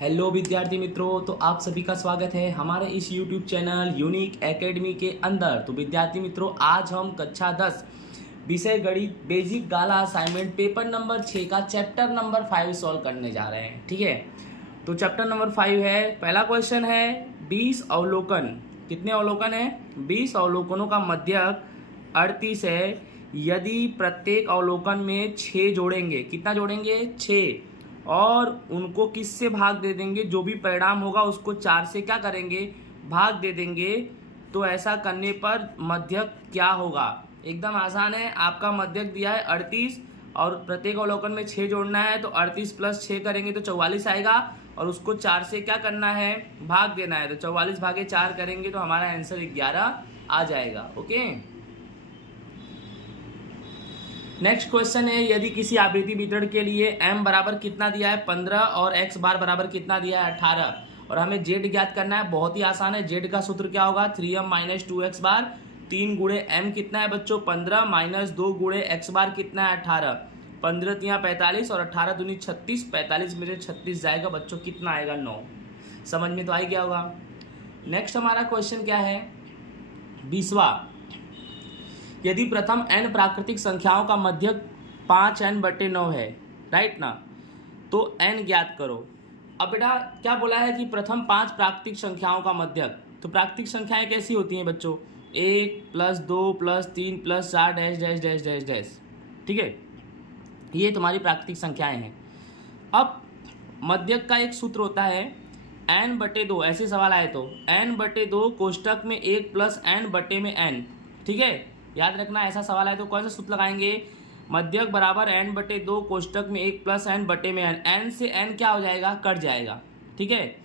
Hello विद्यार्थी मित्रों, तो आप सभी का स्वागत है हमारे इस YouTube चैनल यूनिक एकेडमी के अंदर। तो विद्यार्थी मित्रों, आज हम कक्षा 10 विषय गणित बेसिक गाला असाइनमेंट पेपर नंबर 6 का चैप्टर नंबर 5 सॉल्व करने जा रहे हैं। ठीक है, तो चैप्टर नंबर 5 है। पहला क्वेश्चन है 20 अवलोकन। कितने अवलोकन है? 20 अवलोकनों का मध्यक 38 है। यदि प्रत्येक अवलोकन में 6 जोड़ेंगे, कितना जोड़ेंगे? 6, और उनको किससे भाग दे देंगे? जो भी परिणाम होगा उसको 4 से क्या करेंगे? भाग दे देंगे। तो ऐसा करने पर मध्यक क्या होगा? एकदम आसान है। आपका मध्यक दिया है 38 और प्रत्येक अवलोकन में 6 जोड़ना है, तो 38 + 6 करेंगे तो 44 आएगा, और उसको 4 से क्या करना है? भाग देना है। तो 44 भागे 4 करेंगे तो हमारा आंसर 11 आ जाएगा। ओके, नेक्स्ट क्वेश्चन है, यदि किसी आवृत्ति वितरण के लिए m बराबर कितना दिया है? 15 और x बार बराबर कितना दिया है? 18, और हमें z ज्ञात करना है। बहुत ही आसान है। z का सूत्र क्या होगा? 3m - 2x बार। 3 गुणे m कितना है बच्चों? 15 - 2 गुणे x बार कितना है? 18। 15 × 45 और 18 दूनी 36। 45 में से 36 जाएगा बच्चों, कितना आएगा? 9। समझ में तो आ ही गया होगा। नेक्स्ट हमारा क्वेश्चन क्या है? 20वां, यदि प्रथम n प्राकृतिक संख्याओं का मध्यक 5n/9 है, राइट ना, तो n ज्ञात करो। अब बेटा क्या बोला है कि प्रथम 5 प्राकृतिक संख्याओं का मध्यक। तो प्राकृतिक संख्याएं कैसी होती हैं बच्चों? 1 + 2 + 3 + 4 dash dash dash dash dash. ठीक है, ये तुम्हारी प्राकृतिक संख्याएं हैं। अब मध्यक का एक सूत्र होता है n/2। ऐसे सवाल आए तो n/2 कोष्टक में 1 + n/n। ठीक है, याद रखना। ऐसा सवाल है तो कौन सा सूत्र लगाएंगे? मध्यक बराबर n/2 कोष्टक में 1 + n/n। n से n क्या हो जाएगा? कट जाएगा। ठीक है,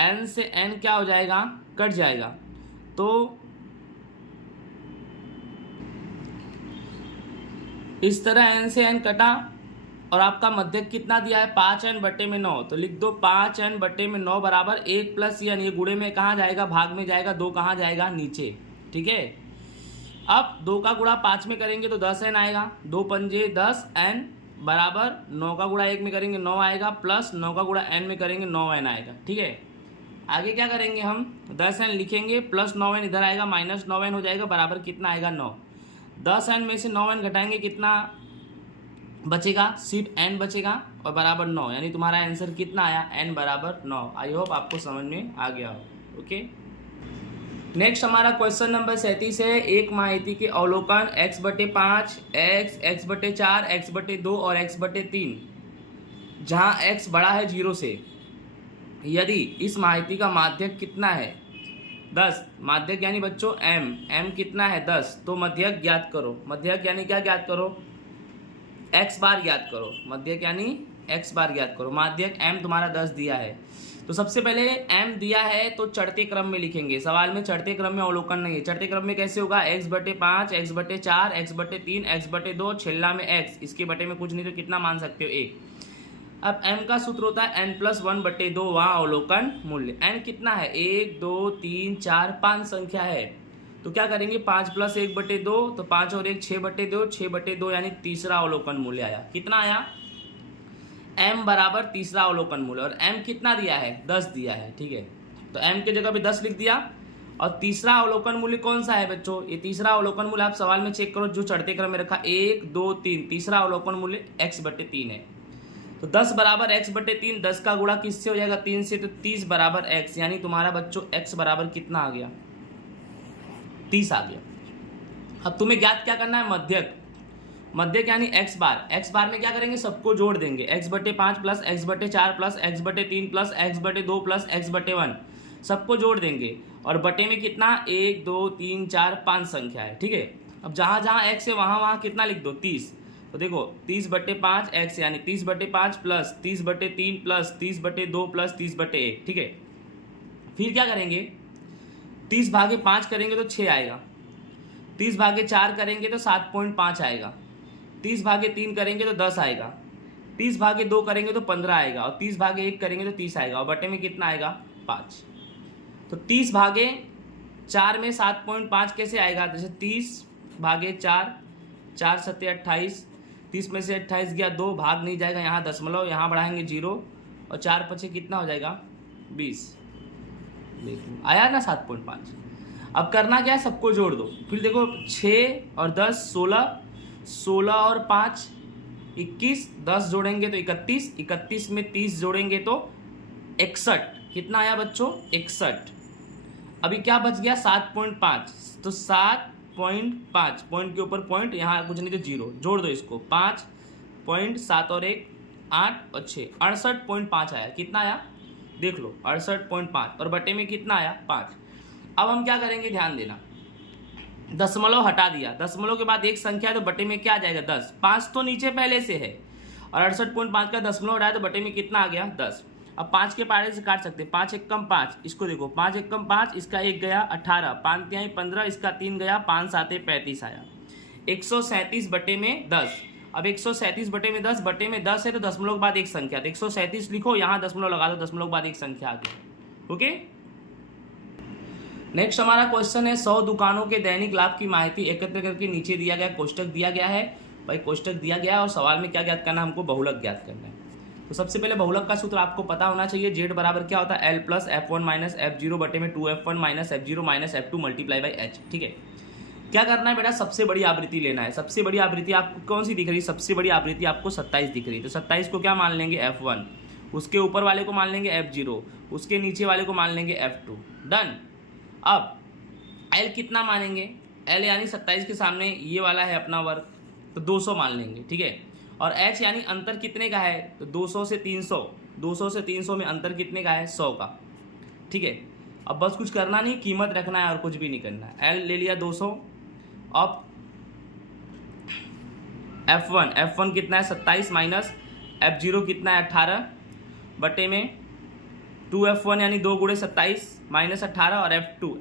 n से n क्या हो जाएगा? कट जाएगा। तो इस तरह n से n कटा, और आपका मध्यक कितना दिया है? 5n/9। तो लिख दो 5n/9 बराबर 1 + n। ये गुणे में कहाँ जाएगा? भाग में जाएगा। 2 कहाँ जाएगा? नीचे। ठीक है, अब 2 का गुणा 5 में करेंगे तो 10n आएगा। 2 पंजे 10n बराबर 9 का गुणा 1 में करेंगे 9 आएगा, प्लस 9 का गुणा n में करेंगे 9n आएगा। ठीक है, आगे क्या करेंगे हम? 10n लिखेंगे, प्लस 9n इधर आएगा, माइनस 9n हो जाएगा, बराबर कितना आएगा? 9। 10n में से 9n घटाएंगे, कितना बचेगा? सिर्फ n बचेगा, और बराबर 9। यानी तुम्हारा आंसर कितना आया? n बराबर 9। आई होप आपको समझ में आ गया हो। ओके, नेक्स्ट हमारा क्वेश्चन नंबर 37 है। एक माहिती के अवलोकन x/5, x, x/4, x/2 और x/3, जहां x बड़ा है 0 से। यदि इस माहिती का माध्यक कितना है? 10। माध्यक यानी बच्चों m कितना है? 10। तो मध्यक ज्ञात करो। मध्यक यानी क्या ज्ञात करो? x बार ज्ञात करो। मध्यक यानी x बार ज्ञात करो। माध्यक m तुम्हारा 10 दिया है। तो सबसे पहले m दिया है तो चढ़ते क्रम में लिखेंगे। सवाल में चढ़ते क्रम में अवलोकन नहीं है। चढ़ते क्रम में कैसे होगा? x/5, x/4, x/3, x/2, छेल्ला में x। इसके बटे में कुछ नहीं तो कितना मान सकते हो? 1। अब m का सूत्र होता है n + 1/2। वहाँ अवलोकन मूल्य n कितना है? 1, 2, 3, 4, 5 संख्या है। तो क्या करेंगे? 5 + 1/2, तो 5 और 1 6/2, 6/2 यानी तीसरा अवलोकन मूल्य आया। कितना आया? m बराबर तीसरा अवलोकन मूल्य। और m कितना दिया है? 10 दिया है। ठीक है, तो m की जगह पे 10 लिख दिया। और तीसरा अवलोकन मूल्य कौन सा है बच्चों? ये तीसरा अवलोकन मूल्य आप सवाल में चेक करो, जो चढ़ते क्रम में रखा 1, 2, 3। तीसरा अवलोकन मूल्य x/3 है। तो 10 बराबर x/3। 10 का गुणा किससे हो जाएगा? 3 से। तो 30 बराबर x, यानी तुम्हारा बच्चों x बराबर कितना आ गया? 30 आ गया। अब तुम्हें ज्ञात क्या करना है? मध्यक। मध्यक यानी x बार। x बार में क्या करेंगे? सबको जोड़ देंगे। x/5 + x/4 + x/3 + x/2 + x/1 सबको जोड़ देंगे। और बटे में कितना? 1, 2, 3, 4, 5 संख्या है। ठीक है, अब जहाँ जहाँ x है वहाँ वहाँ कितना लिख दो? 30। तो देखो 30/5 x, यानी 30/5 + 30/3 + 30/2 + 30/1। ठीक है, फिर क्या करेंगे? 30 भागे 5 करेंगे तो 6 आएगा। 30 भागे 4 करेंगे तो 7.5 आएगा। 30 भागे 3 करेंगे तो 10 आएगा। 30 भागे 2 करेंगे तो 15 आएगा। और 30 भागे 1 करेंगे तो 30 आएगा। और बटे में कितना आएगा? 5। तो 30 भागे 4 में 7.5 कैसे आएगा? जैसे 30 भागे 4, 4 × 7 = 28। 30 में से 28 गया 2, भाग नहीं जाएगा। यहाँ दशमलव, यहाँ बढ़ाएंगे 0, और 4 पचे कितना हो जाएगा 20। देखो आया ना 7.5। अब करना क्या है, सबको जोड़ दो। फिर देखो 6 और 10 16, 16 और 5 21, 10 जोड़ेंगे तो 31, 31 में 30 जोड़ेंगे तो 61। कितना आया बच्चों 61। अभी क्या बच गया 7.5, तो 7.5 पॉइंट के ऊपर पॉइंट, यहाँ कुछ नहीं तो 0 जोड़ दो इसको। 5 पॉइंट 7 और 1 8 और 6 68.5 आया। कितना आया देख लो 68.5 और बटे में कितना आया 5। अब हम क्या करेंगे ध्यान देना, दशमलव हटा दिया, दशमलव के बाद एक संख्या है तो बटे में क्या आ जाएगा 10। 5 तो नीचे पहले से है और 68.5 का दशमलव हटाया तो बटे में कितना आ गया 10। अब 5 के पारे से काट सकते हैं, 5 एक कम 5, इसको देखो 5 एक कम 5, इसका 1 गया 18, 5 तिहाई 15, इसका 3 गया, 5 साते 35 आया। 137 बटे में 10। अब 137 बटे में 10, बटे में 10 है तो दशमलव के बाद एक संख्या, तो 137 लिखो, यहाँ दशमलव लगा दो, दशमलव के बाद एक संख्या आ गई। ओके, नेक्स्ट हमारा क्वेश्चन है 100 दुकानों के दैनिक लाभ की माहिती एकत्र करके नीचे दिया गया कोष्टक दिया गया है। भाई कोष्टक दिया गया है और सवाल में क्या ज्ञात करना है, हमको बहुलक ज्ञात करना है। तो सबसे पहले बहुलक का सूत्र आपको पता होना चाहिए, जेड बराबर क्या होता है L plus F1 minus F0 बटे में 2F1 minus F0 minus F2 multiply by H। ठीक है, क्या करना है बेटा, सबसे बड़ी आवृत्ति लेना है। सबसे बड़ी आवृत्ति आपको कौन सी दिख रही है, सबसे बड़ी आवृत्ति आपको 27 दिख रही है। तो 27 को क्या मान लेंगे F1, उसके ऊपर वाले को मान लेंगे F0, उसके नीचे वाले को मान लेंगे F2। डन। अब L कितना मानेंगे, L यानी 27 के सामने ये वाला है अपना वर्ग, तो 200 मान लेंगे। ठीक है, और H यानी अंतर कितने का है, तो 200 से 300, 200 से 300 में अंतर कितने का है 100 का। ठीक है, अब बस कुछ करना नहीं, कीमत रखना है और कुछ भी नहीं करना है। L ले लिया 200। अब F1 कितना है 27 माइनस F0 कितना है 18 बटे में 2F1 यानी 2 गुणे 27 माइनस 18 और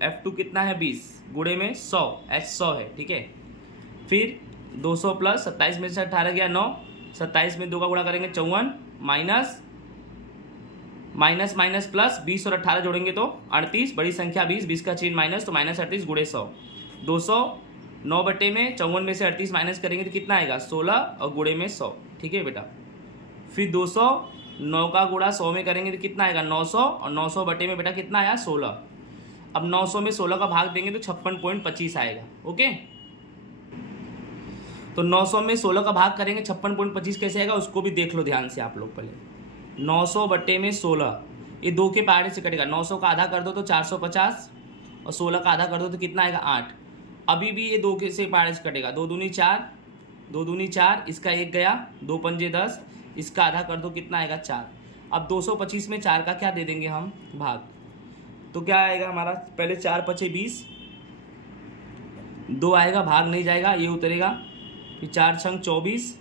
F2 कितना है 20 गुणे में 100, H 100 है। ठीक है, फिर 200 प्लस 27 में से 18 गया 9, 27 में 2 का गुणा करेंगे 54 माइनस माइनस प्लस 20 और 18 जोड़ेंगे तो 38, बड़ी संख्या 20 का चिन्ह माइनस तो माइनस 38 गुणे 100। 200 9 बटे में 54 में से 38 माइनस करेंगे तो कितना आएगा 16 और गुणे में 100। ठीक है बेटा, फिर 200 9 का गुणा 100 में करेंगे तो कितना आएगा 900 और 900 बटे में बेटा कितना आया 16। अब 900 में 16 का भाग देंगे तो 56.25 आएगा। ओके, तो 900 में 16 का भाग करेंगे 56.25 कैसे आएगा उसको भी देख लो ध्यान से आप लोग। पहले 900 बटे में 16, ये 2 के पारे से कटेगा, 900 का आधा कर दो तो 450 और 16 का आधा कर दो तो कितना आएगा 8। अभी भी ये 2 के से पारे से कटेगा, 2 दूनी 4, 2 दूनी 4, इसका 1 गया, 2 पंजे 10, इसका आधा कर दो कितना आएगा 4। अब 225 में 4 का क्या दे देंगे हम भाग, तो क्या आएगा हमारा, पहले 4 पचे 20, 2 आएगा भाग नहीं जाएगा, ये उतरेगा, फिर 4 छंग 24,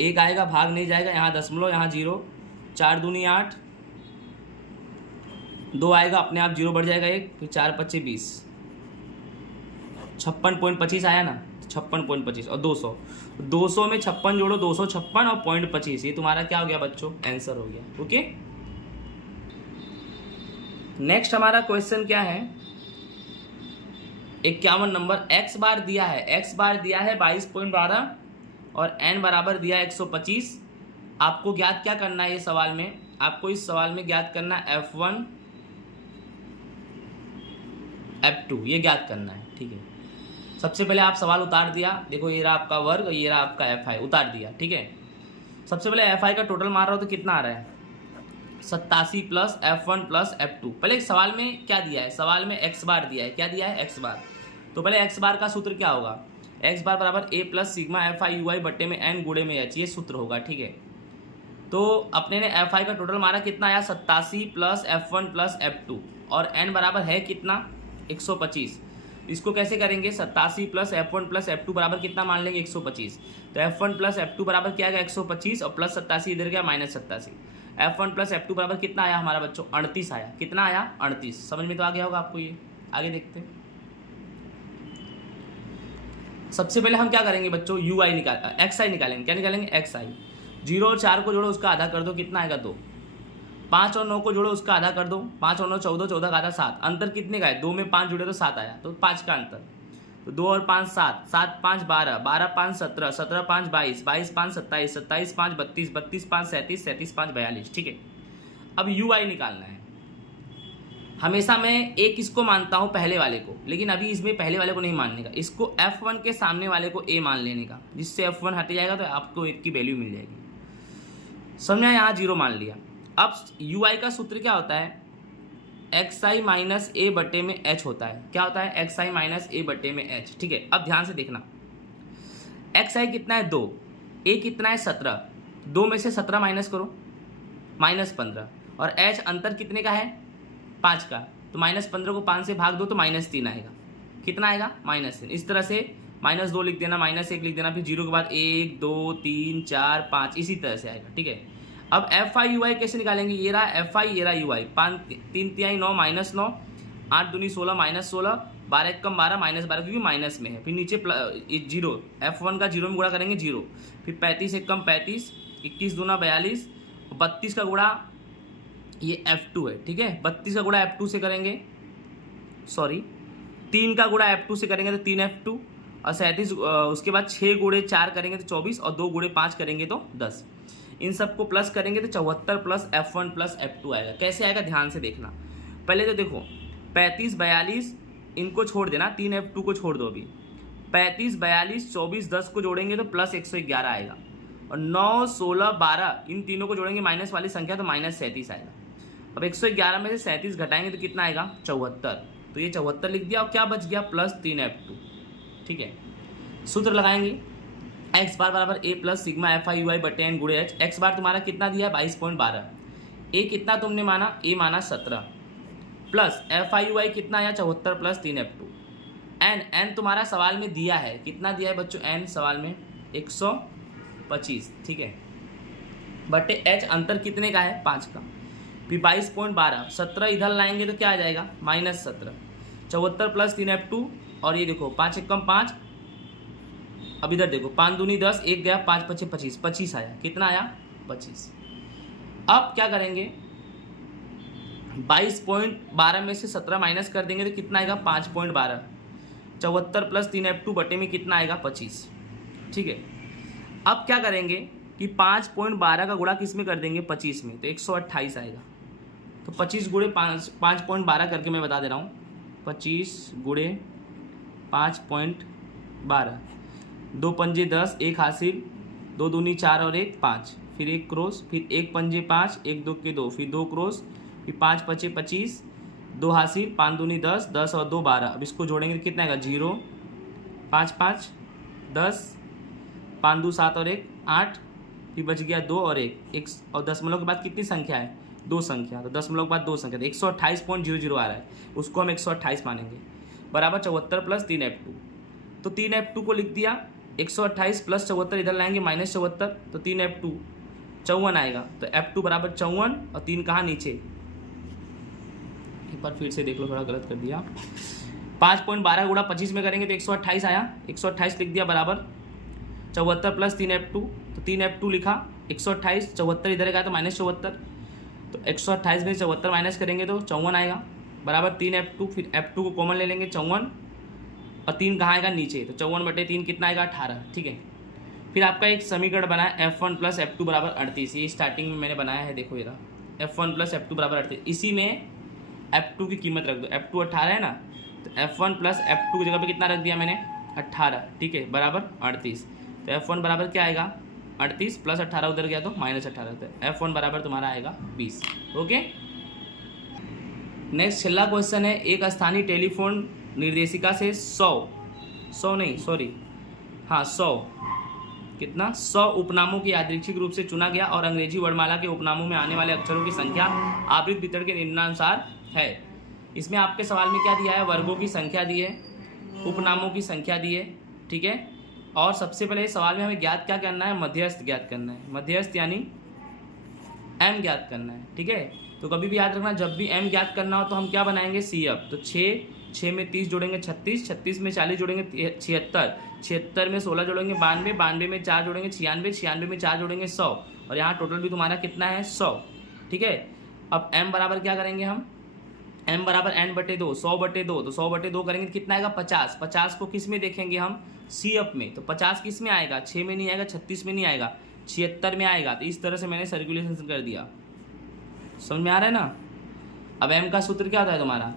1 आएगा भाग नहीं जाएगा, यहाँ दशमलव यहाँ 0, 4 दूनी 8, 2 आएगा अपने आप 0 बढ़ जाएगा 1, फिर 4 पचे 20, 56.25 आया ना, 56.25 और 200 में 56 जोड़ो 256 और 0.25, ये तुम्हारा क्या हो गया बच्चों आंसर हो गया। ओके, नेक्स्ट हमारा क्वेश्चन क्या है 51 नंबर, x बार दिया है 22.12 और n बराबर दिया है 125। आपको ज्ञात क्या करना है, ये सवाल में आपको इस सवाल में ज्ञात करना है F1 F2, ये ज्ञात करना है। ठीक है, सबसे पहले आप सवाल उतार दिया, देखो ये रहा आपका वर्ग, ये रहा आपका FI उतार दिया। ठीक है, सबसे पहले FI का टोटल मार रहा हो तो कितना आ रहा है 87 प्लस F1 प्लस F2। पहले सवाल में क्या दिया है, सवाल में x बार दिया है, क्या दिया है x बार। तो पहले x बार का सूत्र क्या होगा, x बार बराबर a plus sigma FI UI बट्टे में n गुणे में h, ये सूत्र होगा। ठीक है, तो अपने ने FI का टोटल मारा कितना आया 87 प्लस F1 प्लस F2 और n बराबर है कितना 125। इसको कैसे करेंगे, 87 प्लस F1 प्लस F2 बराबर कितना मान लेंगे 125। तो F1 प्लस F2 बराबर क्या आएगा 125 और प्लस 87 इधर गया माइनस 87। F1 प्लस F2 बराबर कितना आया हमारा बच्चों 38 आया। कितना आया 38। समझ में तो आ गया होगा आपको ये। आगे देखते हैं, सबसे पहले हम क्या करेंगे बच्चों XI निकालेंगे। क्या निकालेंगे XI। 0 और 4 को जोड़ो उसका आधा कर दो, कितना आएगा 2। 5 और 9 को जोड़ो उसका आधा कर दो, 5 और 9 14, 14 का आधा 7। अंतर कितने का है 2 में 5 जुड़े तो 7 आया, तो 5 का अंतर। तो 2 और 5 7, 7 5 12, 12 5 17, 17 5 22, 22 5 27, 27 5 32, 32 5 37, 37 5 42। ठीक है, अब UI निकालना है। हमेशा मैं एक इसको मानता हूँ पहले वाले को, लेकिन अभी इसमें पहले वाले को नहीं मानने का, इसको F1 के सामने वाले को A मान लेने का, जिससे F1 हट जाएगा तो आपको इसकी वैल्यू मिल जाएगी। समझा, यहाँ 0 मान लिया। अब UI का सूत्र क्या होता है, xi माइनस ए बटे में h होता है। क्या होता है, xi माइनस ए बटे में h। ठीक है, अब ध्यान से देखना, xi कितना है 2, a कितना है 17, 2 में से 17 माइनस करो, -15, और h अंतर कितने का है 5 का, तो -15 को 5 से भाग दो तो -3 आएगा। कितना आएगा, -3। इस तरह से -2 लिख देना, -1 लिख देना, फिर 0 के बाद 1 2 3 4 5, इसी तरह से आएगा। ठीक है, अब FI UI कैसे निकालेंगे, ये रहा FI, ये रहा UI। 5 3 तिहाई 9 -9, 8 दूनी 16 -16, 12 एकम 12 -12, क्योंकि माइनस में है। फिर नीचे 0, F1 का 0 में गुणा करेंगे 0, फिर 35 एकम 35, 21 दूना 42, 32 का गुणा ये F2 है। ठीक है, 32 का गुणा F2 से करेंगे, सॉरी 3 का गुणा F2 से करेंगे तो 3 F2, और 37, उसके बाद 6 गुणे 4 करेंगे तो 24, और 2 गुणे 5 करेंगे तो 10। इन सबको प्लस करेंगे तो 74 प्लस F1 प्लस F2 आएगा। कैसे आएगा, ध्यान से देखना। पहले तो देखो 35 42 इनको छोड़ देना, 3 F2 को छोड़ दो अभी, 35 42 24 10 को जोड़ेंगे तो प्लस 111 आएगा, और 9 16 12 इन तीनों को जोड़ेंगे माइनस वाली संख्या तो -37 आएगा। अब 111 में से 37 घटाएंगे तो कितना आएगा, 74। तो ये 74 लिख दिया, और क्या बच गया, प्लस 3 F2। ठीक है, सूत्र लगाएंगे, x बार बराबर a plus sigma FI UI बटे n गुणे h। x बार तुम्हारा कितना दिया है 22.12, a कितना तुमने माना, a माना 17, प्लस FI UI कितना आया 74 प्लस 3 F2, n तुम्हारा सवाल में दिया है, कितना दिया है बच्चों, n सवाल में 125। ठीक है, बटे h अंतर कितने का है 5 का, फिर 22.12, 17 इधर लाएंगे तो क्या आ जाएगा -17, 74 प्लस 3 F2, और ये देखो 5 एकम 5, अब इधर देखो 5 दूनी 10, 1 गया, 5 5 25, 25 आया। कितना आया 25। अब क्या करेंगे, 22.12 में से 17 माइनस कर देंगे तो कितना आएगा 5.12, 74 प्लस 3 F2 बटे में कितना आएगा 25। ठीक है, अब क्या करेंगे कि 5.12 का गुणा किस में कर देंगे 25 में, तो 128 आएगा। तो 25 गुणे 5.12 करके मैं बता दे रहा हूँ, 25 गुणे 5.12, 2 पंजे 10, 1 हासिल, 2 दूनी 4 और 1 5, फिर 1 क्रॉस, फिर 1 पंजे 5, 1 2 के 2, फिर 2 क्रॉस, फिर 5 पचे 25, 2 हासिल, 5 दूनी 10, 10 और 2 12। अब इसको जोड़ेंगे तो कितना आएगा 0, 5 5 10, 5 2 7 और 1 8, फिर बच गया 2 और 1 और दशमलव के बाद कितनी संख्या है 2 संख्या, तो दशमलव के बाद 2 संख्या, तो 128.00 आ रहा है, उसको हम 128 मानेंगे, बराबर 74 प्लस 3 F2। तो 3 F2 को लिख दिया, 128 प्लस 74 इधर लाएंगे -74, तो 3 F2 54 आएगा, तो F2 बराबर 54, और 3 कहाँ नीचे, एक बार फिर से देख लो, थोड़ा गलत कर दिया, 5.12 गुणा 25 में करेंगे तो 128 आया, 128 लिख दिया, बराबर 74 प्लस 3 F2, तो 3 F2 लिखा, 128, 74 इधर गया तो -74, तो 128 में 74 माइनस करेंगे तो 54 आएगा, बराबर 3 F2, फिर F2 को कॉमन ले लेंगे 54, और 3 कहाँ आएगा नीचे, तो 54 बटे 3 कितना आएगा 18। ठीक है, फिर आपका एक समीकरण बना है F1 प्लस F2 बराबर 38, ये स्टार्टिंग में मैंने बनाया है, देखो ये रहा F1 प्लस F2 बराबर 38, इसी में F2 की कीमत रख दो, F2 18 है ना, तो F1 प्लस F2 की जगह पे कितना रख दिया मैंने 18, ठीक है, बराबर 38, तो F1 बराबर क्या आएगा 38 प्लस 18 उधर गया तो -18, तो F1 बराबर तुम्हारा आएगा 20। ओके, नेक्स्ट छेल्ला क्वेश्चन है, एक स्थानीय टेलीफोन निर्देशिका से 100 कितना 100 उपनामों की यादृच्छिक रूप से चुना गया, और अंग्रेजी वर्णमाला के उपनामों में आने वाले अक्षरों की संख्या आवृत्त वितरण के निम्नानुसार है। इसमें आपके सवाल में क्या दिया है, वर्गों की संख्या दी है, उपनामों की संख्या दी है। ठीक है, और सबसे पहले सवाल में हमें ज्ञात क्या करना है, मध्यस्थ ज्ञात करना है, मध्यस्थ यानी m ज्ञात करना है। ठीक है, तो कभी भी याद रखना, जब भी m ज्ञात करना हो तो हम क्या बनाएंगे CF, तो 6 में 30 जोड़ेंगे 36, 36 में 40 जोड़ेंगे 76, 76 में 16 जोड़ेंगे 92, 92 में 4 जोड़ेंगे 96, 96 में 4 जोड़ेंगे 100, और यहाँ टोटल भी तुम्हारा कितना है 100। ठीक है, अब m बराबर क्या करेंगे हम m बराबर n बटे 2, 100/2, तो 100/2 करेंगे तो कितना आएगा 50। 50 को किस में देखेंगे हम, CF में, तो 50 किस में आएगा, 6 में नहीं आएगा, 36 में नहीं आएगा, 76 में आएगा। तो इस तरह से मैंने सर्कुलेशन कर दिया। समझ में आ रहा है ना। अब m का सूत्र क्या होता है तुम्हारा,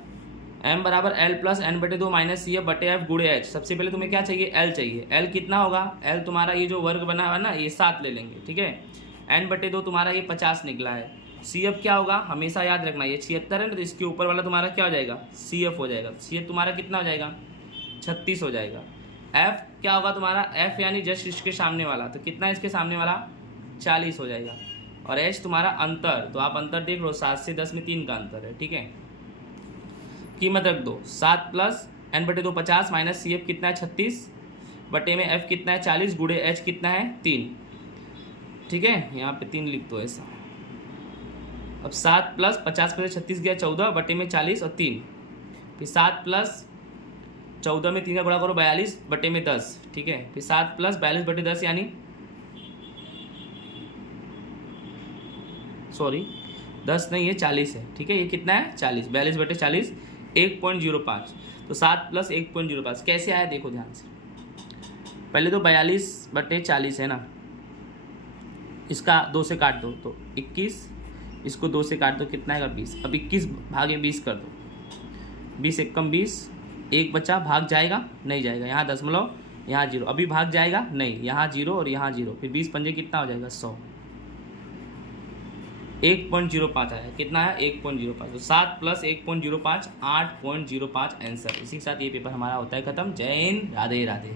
m बराबर L plus n/2 minus CF बटे F गुणे H। सबसे पहले तुम्हें क्या चाहिए, L चाहिए। L कितना होगा, L तुम्हारा ये जो वर्ग बना हुआ है ना, ये 7 ले लेंगे, ठीक है। n/2 तुम्हारा ये 50 निकला है। CF क्या होगा, हमेशा याद रखना, ये 76 है ना, तो इसके ऊपर वाला तुम्हारा क्या हो जाएगा, CF हो जाएगा। CF तुम्हारा कितना हो जाएगा, 36 हो जाएगा। F क्या होगा तुम्हारा, F यानी जस्ट इसके सामने वाला, तो कितना है इसके सामने वाला, 40 हो जाएगा। और H तुम्हारा अंतर, तो आप अंतर देख लो, 7 से 10 में 3 का अंतर है, ठीक है। कीमत रख दो, 7 प्लस n/2 50 माइनस CF कितना है 36 बटे में F कितना है 40 गुणे H कितना है 3, ठीक है। यहाँ पे 3 लिख दो ऐसा। अब 7 प्लस 50 में 36 गया 14 बटे में 40 और 3, फिर 7 प्लस 14 में 3 का गुणा करो 42 बटे में 10, ठीक है। फिर 7 प्लस 42 बटे 10 यानी 10 नहीं है 40 है, ठीक है। ये कितना है 40, 42 बटे 40 1.05, तो 7 प्लस 1.05 कैसे आया देखो ध्यान से। पहले तो 42 बटे 40 है ना, इसका 2 से काट दो तो 21, इसको 2 से काट दो कितना आएगा 20। अब 21 भागे 20 कर दो, 20 एकम 20, 1 बचा, भाग जाएगा नहीं जाएगा, यहाँ दशमलव यहाँ 0, अभी भाग जाएगा नहीं, यहाँ 0 और यहाँ 0, फिर 20 पंजे कितना हो जाएगा 100, 1.05 आया। कितना है 1.05, तो 7 प्लस 1.05 8.05 आंसर। इसी के साथ ये पेपर हमारा होता है खत्म। जय हिंद, राधे राधे।